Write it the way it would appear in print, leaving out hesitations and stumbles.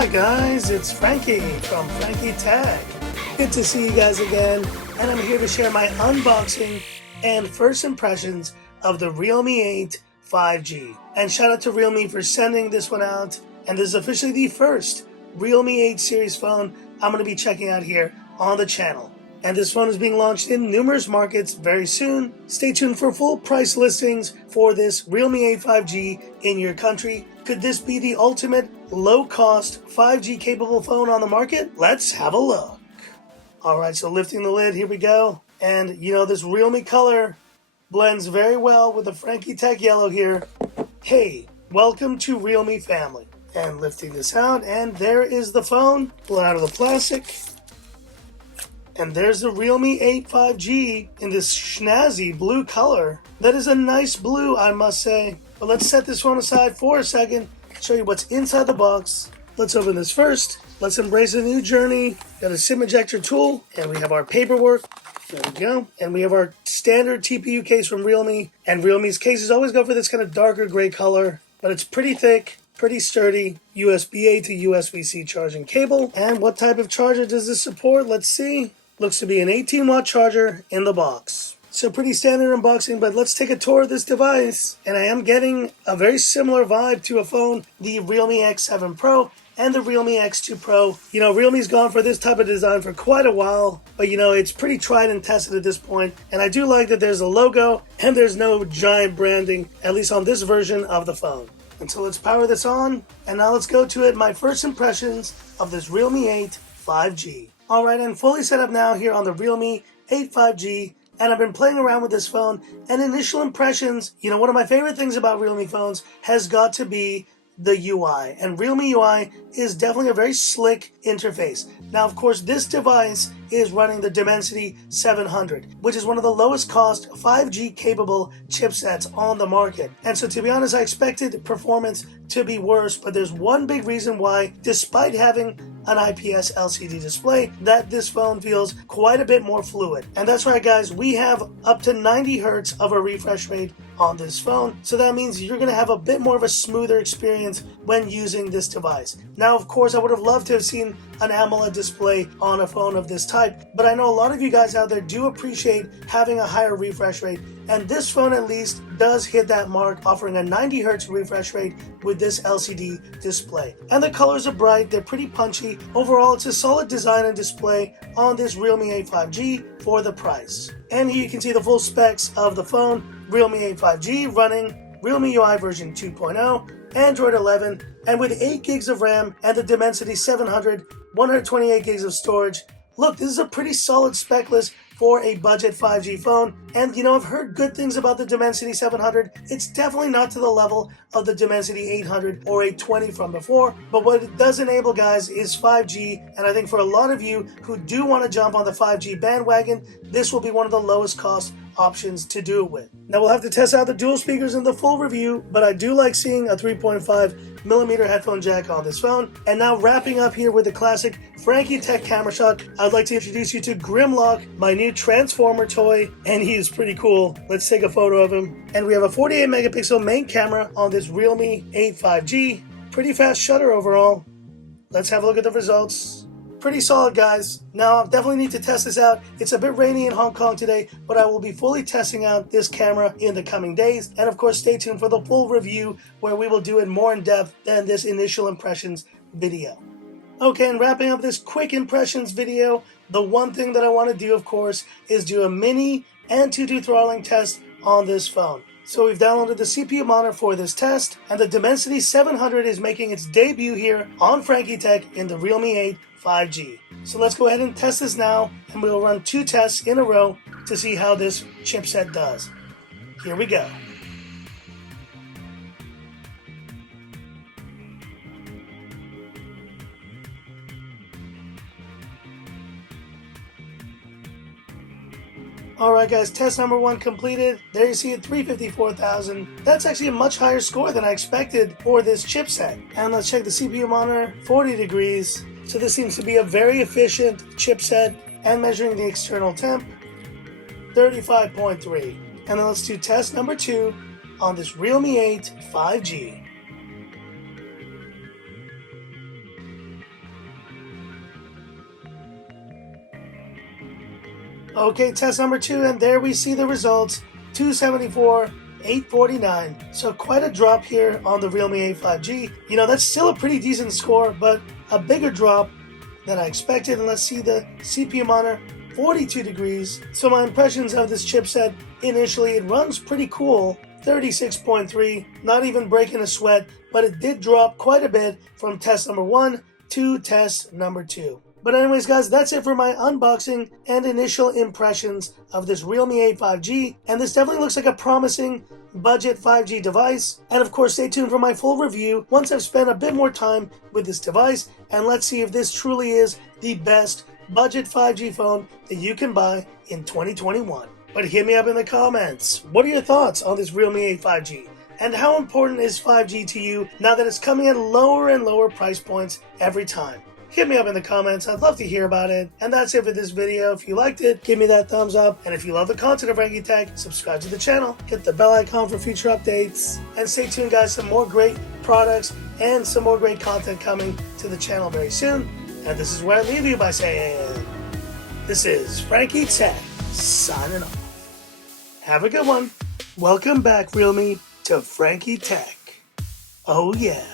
Hi guys, it's Frankie from Frankie Tech. Good to see you guys again, and I'm here to share my unboxing and first impressions of the Realme 8 5G. And shout out to Realme for sending this one out, and this is officially the first Realme 8 series phone I'm going to be checking out here on the channel. And this phone is being launched in numerous markets very soon. Stay tuned for full price listings for this Realme 8 5G in your country. Could this be the ultimate low-cost 5G capable phone on the market? Let's have a look. Alright, so lifting the lid, here we go. And you know, this Realme color blends very well with the Frankie Tech yellow here. Hey, welcome to Realme family. And lifting this out, and there is the phone. Pull it out of the plastic. And there's the Realme 8 5G in this snazzy blue color. That is a nice blue, I must say. But let's set this phone aside for a second, show you what's inside the box. Let's open this first. Let's embrace a new journey. Got a SIM ejector tool, and we have our paperwork. There we go. And we have our standard TPU case from Realme. And Realme's cases always go for this kind of darker gray color, but it's pretty thick, pretty sturdy. USB-A to USB-C charging cable. And what type of charger does this support? Let's see. Looks to be an 18-watt charger in the box. So pretty standard unboxing, but let's take a tour of this device. And I am getting a very similar vibe to a phone, the Realme X7 Pro and the Realme X2 Pro. You know, Realme's gone for this type of design for quite a while, but you know, it's pretty tried and tested at this point. And I do like that there's a logo and there's no giant branding, at least on this version of the phone. And so let's power this on, and now let's go to it. My first impressions of this Realme 8 5G. Alright, I'm fully set up now here on the Realme 8 5G, and I've been playing around with this phone, and initial impressions, you know, one of my favorite things about Realme phones has got to be the UI, and Realme UI is definitely a very slick interface. Now, of course, this device is running the Dimensity 700, which is one of the lowest cost 5G capable chipsets on the market. And so to be honest, I expected performance to be worse, but there's one big reason why, despite having an IPS LCD display, that this phone feels quite a bit more fluid. And that's right guys, we have up to 90 Hertz of a refresh rate on this phone, so that means you're going to have a bit more of a smoother experience when using this device. Now, of course, I would have loved to have seen an AMOLED display on a phone of this type, but I know a lot of you guys out there do appreciate having a higher refresh rate, and this phone at least does hit that mark, offering a 90 Hertz refresh rate with this LCD display. And the colors are bright, they're pretty punchy. Overall, it's a solid design and display on this Realme 8 5G for the price. And here you can see the full specs of the phone. Realme 8 5G running Realme UI version 2.0, Android 11, and with 8 gigs of RAM and the Dimensity 700, 128 gigs of storage. Look, this is a pretty solid spec list for a budget 5G phone, and you know, I've heard good things about the Dimensity 700. It's definitely not to the level of the Dimensity 800 or 820 from before, but what it does enable, guys, is 5G, and I think for a lot of you who do want to jump on the 5G bandwagon, this will be one of the lowest cost options to do it with. Now, we'll have to test out the dual speakers in the full review, but I do like seeing a 3.5mm headphone jack on this phone. And now wrapping up here with the classic Frankie Tech camera shot, I'd like to introduce you to Grimlock, my new Transformer toy, and he is pretty cool. Let's take a photo of him. And we have a 48 megapixel main camera on this Realme 8 5G. Pretty fast shutter overall. Let's have a look at the results. Pretty solid, guys. Now, I definitely need to test this out. It's a bit rainy in Hong Kong today, but I will be fully testing out this camera in the coming days. And of course, stay tuned for the full review where we will do it more in depth than this initial impressions video. Okay, and wrapping up this quick impressions video, the one thing that I want to do, of course, is do a mini Antutu throttling test on this phone. So we've downloaded the CPU monitor for this test, and the Dimensity 700 is making its debut here on Frankie Tech in the Realme 8 5G. So let's go ahead and test this now, and we'll run 2 tests in a row to see how this chipset does. Here we go. Alright guys, test number 1 completed. There you see it, 354,000. That's actually a much higher score than I expected for this chipset. And let's check the CPU monitor, 40 degrees. So this seems to be a very efficient chipset. And measuring the external temp, 35.3. And then let's do test number 2 on this Realme 8 5G. Okay, test number 2, and there we see the results. 274, 849. So quite a drop here on the Realme A 5G. You know, that's still a pretty decent score, but a bigger drop than I expected. And let's see the CPU monitor, 42 degrees. So my impressions of this chipset, initially it runs pretty cool, 36.3, not even breaking a sweat, but it did drop quite a bit from test number 1 to test number 2. But anyways guys, that's it for my unboxing and initial impressions of this Realme A 5G, and this definitely looks like a promising budget 5G device. And of course, stay tuned for my full review once I've spent a bit more time with this device, and let's see if this truly is the best budget 5G phone that you can buy in 2021. But hit me up in the comments. What are your thoughts on this Realme A 5G? And how important is 5G to you now that it's coming at lower and lower price points every time? Hit me up in the comments. I'd love to hear about it. And that's it for this video. If you liked it, give me that thumbs up. And if you love the content of Frankie Tech, subscribe to the channel, hit the bell icon for future updates, and stay tuned guys, some more great products and some more great content coming to the channel very soon. And this is where I leave you by saying, this is Frankie Tech signing off. Have a good one. Welcome back, Realme, to Frankie Tech. Oh yeah.